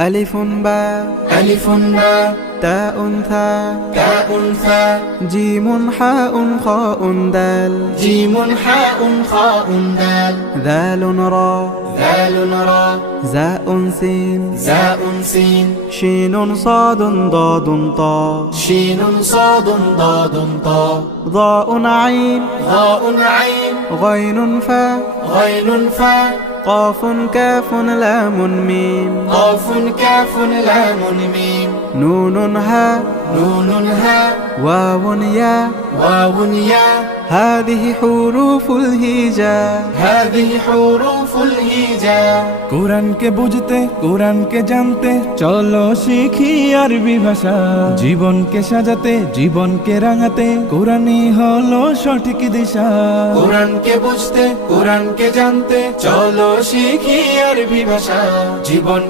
ألف باء ألف باء تاء ثاء تاء ثاء جيم حاء خاء دال جيم حاء خاء دال ذال راء ذال راء زاء سين زاء سين شين صاد ضاد طاء شين صاد ضاد طاء ضاء عين ضاء عين غين فاء غين فاء قاف كاف لام ميم قاف كاف لام ميم نون هاء نون هاء واو ياء واو ياء هذه حروف الهجاء هذه حروف الهجاء কোরআনকে বুঝতে কোরআনকে জানতে চলো শিখি আরবি ভাষা জীবনকে সাজাতে জীবনকে রাঙাতে কোরআনই হলো সঠিক দিশা কোরআনকে বুঝতে কোরআনকে জানতে চলো শিখি আরবি ভাষা জীবন